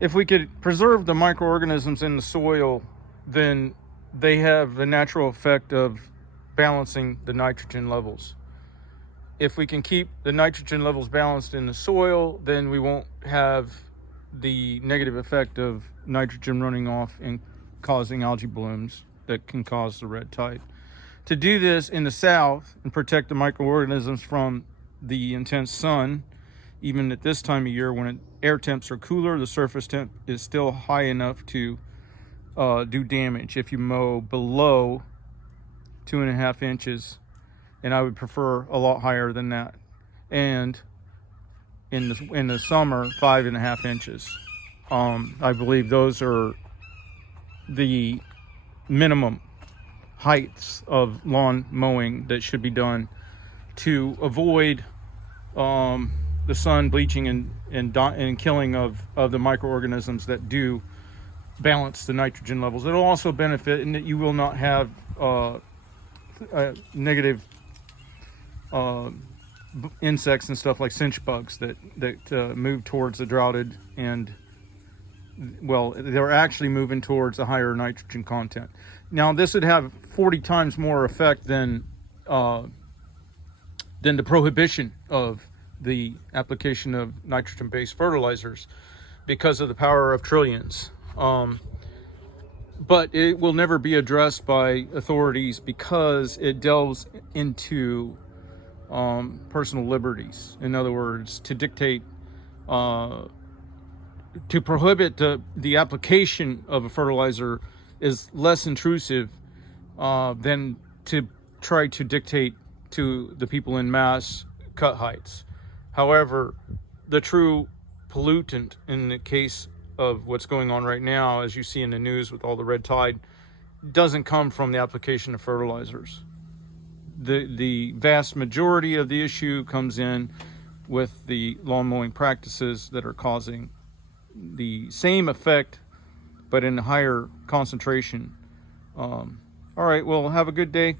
if we could preserve the microorganisms in the soil, then they have the natural effect of balancing the nitrogen levels. If we can keep the nitrogen levels balanced in the soil, then we won't have the negative effect of nitrogen running off and causing algae blooms that can cause the red tide. To do this in the south and protect the microorganisms from the intense sun, even at this time of year when air temps are cooler, the surface temp is still high enough to do damage if you mow below 2.5 inches, and I would prefer a lot higher than that. And in the summer, 5.5 inches. I believe those are the minimum heights of lawn mowing that should be done to avoid the sun bleaching and killing of the microorganisms that do balance the nitrogen levels. It'll also benefit in that you will not have negative insects and stuff like cinch bugs that move towards the droughted, and well, they're actually moving towards a higher nitrogen content. Now, this would have 40 times more effect than the prohibition of the application of nitrogen-based fertilizers because of the power of trillions. But it will never be addressed by authorities because it delves into personal liberties. In other words, to dictate, to prohibit the application of a fertilizer is less intrusive than to try to dictate to the people in mass cut heights. However, the true pollutant in the case of what's going on right now, as you see in the news with all the red tide, doesn't come from the application of fertilizers. The vast majority of the issue comes in with the lawn mowing practices that are causing the same effect but in a higher concentration. All right, well, have a good day.